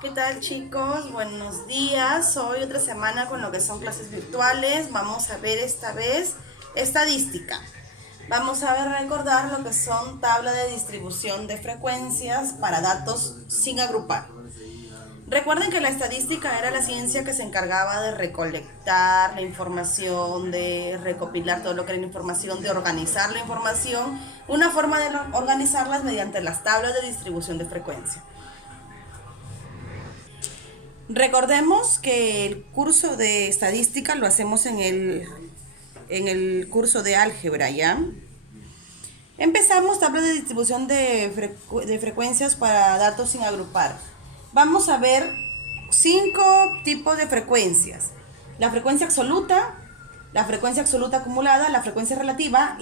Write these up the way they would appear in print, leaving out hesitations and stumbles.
¿Qué tal, chicos? Buenos días. Hoy otra semana con lo que son clases virtuales. Vamos a ver esta vez estadística. Vamos a ver recordar lo que son tabla de distribución de frecuencias para datos sin agrupar. Recuerden que la estadística era la ciencia que se encargaba de recolectar la información, de recopilar todo lo que era la información, de organizar la información. Una forma de organizarlas mediante las tablas de distribución de frecuencia. Recordemos que el curso de estadística lo hacemos en el curso de álgebra, ¿ya? Empezamos tabla de distribución de frecuencias para datos sin agrupar. Vamos a ver 5 tipos de frecuencias. La frecuencia absoluta acumulada, la frecuencia relativa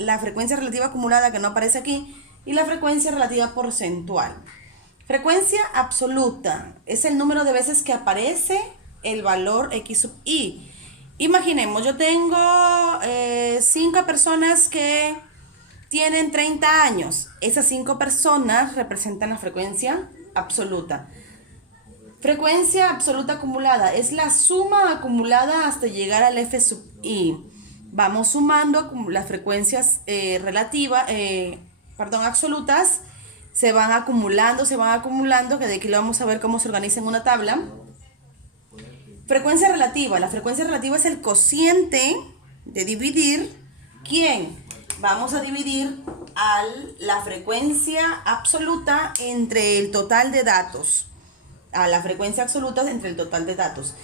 acumulada que no aparece aquí y la frecuencia relativa porcentual. Frecuencia absoluta es el número de veces que aparece el valor x sub i. Imaginemos, yo tengo 5 personas que tienen 30 años. Esas 5 personas representan la frecuencia absoluta. Frecuencia absoluta acumulada es la suma acumulada hasta llegar al f sub i. Vamos sumando las frecuencias absolutas. Se van acumulando, que de aquí lo vamos a ver cómo se organiza en una tabla. Frecuencia relativa. La frecuencia relativa es el cociente de dividir. ¿Quién? Vamos a dividir la frecuencia absoluta entre el total de datos. A la frecuencia absoluta entre el total de datos.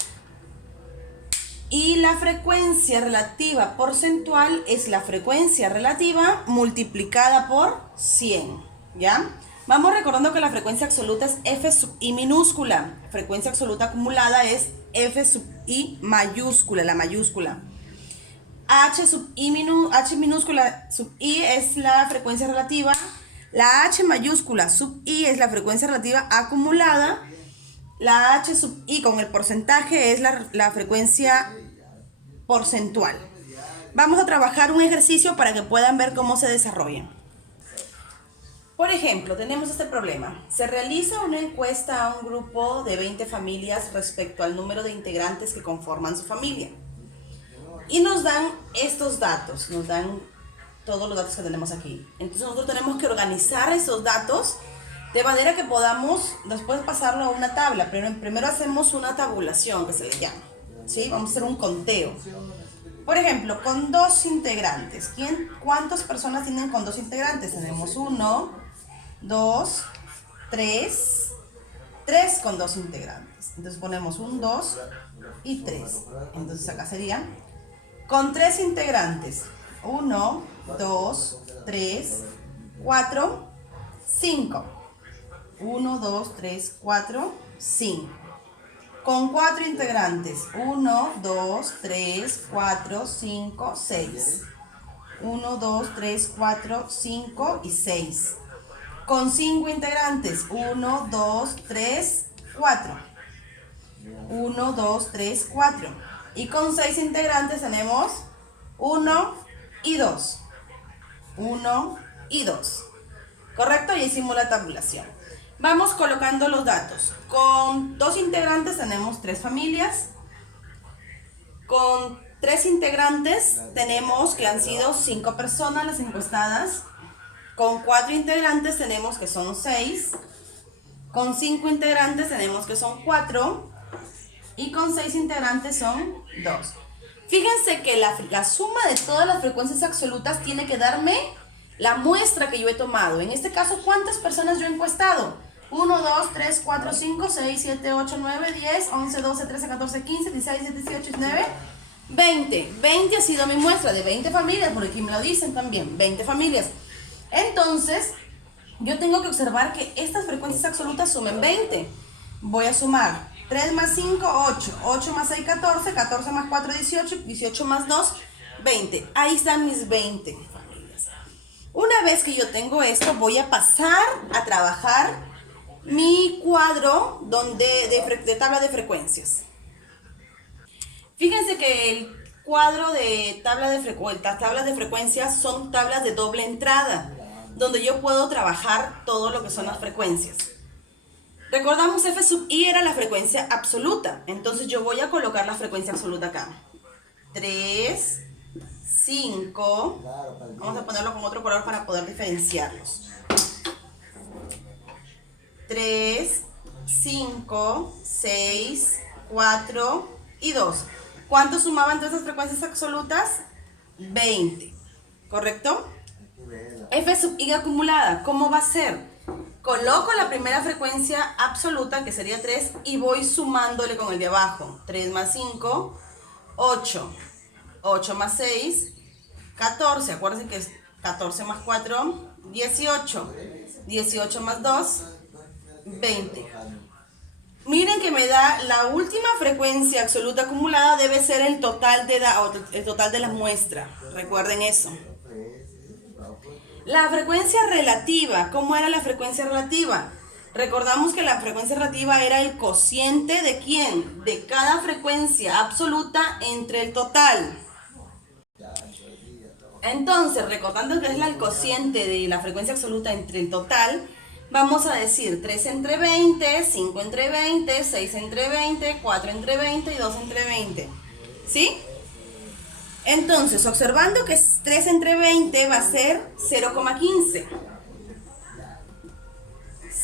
Y la frecuencia relativa porcentual es la frecuencia relativa multiplicada por 100. ¿Ya? Vamos recordando que la frecuencia absoluta es f sub i minúscula. Frecuencia absoluta acumulada es f sub i mayúscula, la mayúscula. H minúscula sub i es la frecuencia relativa. La h mayúscula sub i es la frecuencia relativa acumulada. La h sub i con el porcentaje es la frecuencia porcentual. Vamos a trabajar un ejercicio para que puedan ver cómo se desarrolla. Por ejemplo, tenemos este problema. Se realiza una encuesta a un grupo de 20 familias respecto al número de integrantes que conforman su familia. Y nos dan estos datos, nos dan todos los datos que tenemos aquí. Entonces nosotros tenemos que organizar esos datos de manera que podamos después pasarlo a una tabla. Pero primero hacemos una tabulación, que se le llama. ¿Sí? Vamos a hacer un conteo. Por ejemplo, con 2 integrantes. ¿Cuántas personas tienen con 2 integrantes? Tenemos 1, 2, 3 con 2 integrantes. Entonces ponemos 1, 2 y 3. Entonces acá sería con 3 integrantes. 1, 2, 3, 4, 5. 1, 2, 3, 4, 5. Con 4 integrantes. 1, 2, 3, 4, 5, 6. 1, 2, 3, 4, 5 y 6. Con 5 integrantes. 1, 2, 3, 4. 1, 2, 3, 4. Y con 6 integrantes tenemos 1 y 2. 1 y 2. ¿Correcto? Ya hicimos la tabulación. Vamos colocando los datos. Con 2 integrantes tenemos 3 familias. Con 3 integrantes tenemos que han sido 5 personas las encuestadas. Con 4 integrantes tenemos que son 6. Con 5 integrantes tenemos que son 4. Y con 6 integrantes son 2. Fíjense que la suma de todas las frecuencias absolutas tiene que darme la muestra que yo he tomado. En este caso, ¿cuántas personas yo he encuestado? 1, 2, 3, 4, 5, 6, 7, 8, 9, 10, 11, 12, 13, 14, 15, 16, 17, 18, 19, 20. 20 ha sido mi muestra de 20 familias, por aquí me lo dicen también, 20 familias. Entonces, yo tengo que observar que estas frecuencias absolutas sumen 20. Voy a sumar 3 más 5, 8. 8 más 6, 14. 14 más 4, 18. 18 más 2, 20. Ahí están mis 20 familias. Una vez que yo tengo esto, voy a pasar a trabajar mi cuadro de tabla de frecuencias. Fíjense que el cuadro de tablas de frecuencias son tablas de doble entrada, donde yo puedo trabajar todo lo que son las frecuencias. Recordamos f sub i era la frecuencia absoluta. Entonces yo voy a colocar la frecuencia absoluta acá. 3, 5. Vamos a ponerlo con otro color para poder diferenciarlos. 3, 5, 6, 4 y 2. ¿Cuánto sumaban todas esas frecuencias absolutas? 20. ¿Correcto? F sub i acumulada, ¿cómo va a ser? Coloco la primera frecuencia absoluta, que sería 3, y voy sumándole con el de abajo. 3 más 5, 8. 8 más 6, 14. Acuérdense que es 14 más 4, 18. 18 más 2, 20. Miren que me da la última frecuencia absoluta acumulada, debe ser el total de la muestra. Recuerden eso. La frecuencia relativa, ¿cómo era la frecuencia relativa? Recordamos que la frecuencia relativa era el cociente ¿de quién? De cada frecuencia absoluta entre el total. Entonces, recordando que es el cociente de la frecuencia absoluta entre el total, vamos a decir 3 entre 20, 5 entre 20, 6 entre 20, 4 entre 20 y 2 entre 20. ¿Sí? Entonces, observando que 3 entre 20 va a ser 0,15.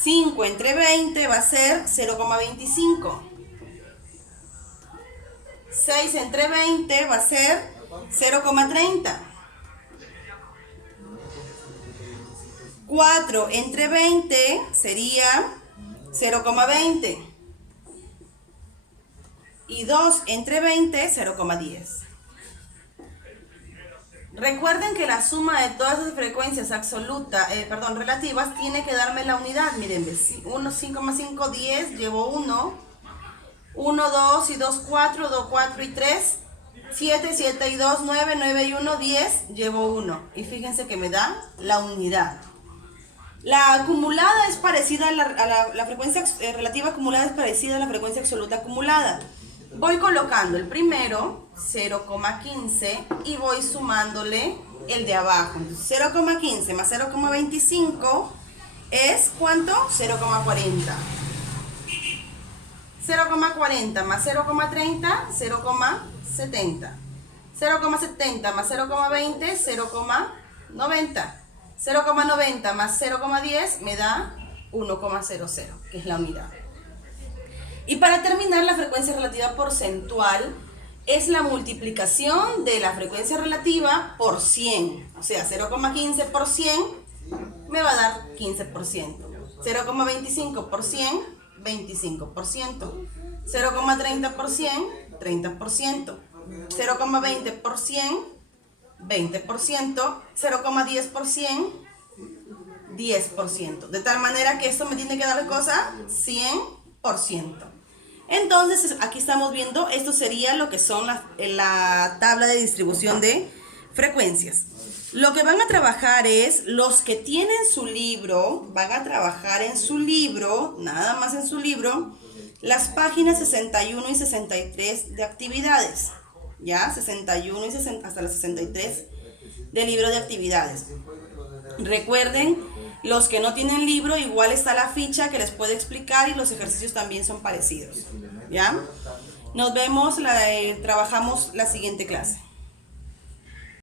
5 entre 20 va a ser 0,25. 6 entre 20 va a ser 0,30. 4 entre 20 sería 0,20. Y 2 entre 20, 0,10. Recuerden que la suma de todas las frecuencias relativas tiene que darme la unidad. Miren, 5 más 5, 10, llevo 1. 1, 2 y 2, 4, 2, 4 y 3. 7, 7 y 2, 9, 9 y 1, 10, llevo 1. Y fíjense que me da la unidad. La acumulada es parecida a la frecuencia relativa acumulada es parecida a la frecuencia absoluta acumulada. Voy colocando el primero, 0,15, y voy sumándole el de abajo. Entonces, 0,15 más 0,25 es ¿cuánto? 0,40. 0,40 más 0,30, 0,70. 0,70 más 0,20, 0,90. 0,90 más 0,10 me da 1,00, que es la unidad. Y para terminar, la frecuencia relativa porcentual es la multiplicación de la frecuencia relativa por 100. O sea, 0,15 por 100 me va a dar 15%. 0,25 por 100, 25%. 0,30 por 100, 30%. 0,20 por 100, 20%. 0,10 por 100, 10%. De tal manera que esto me tiene que dar cosa 100%. Entonces, aquí estamos viendo, esto sería lo que son la tabla de distribución de frecuencias. Lo que van a trabajar es, los que tienen su libro, van a trabajar en su libro, nada más en su libro, las páginas 61 y 63 de actividades. ¿Ya? 61 y hasta las 63 del libro de actividades. Recuerden, los que no tienen libro, igual está la ficha que les puede explicar y los ejercicios también son parecidos. ¿Ya? Nos vemos, trabajamos la siguiente clase.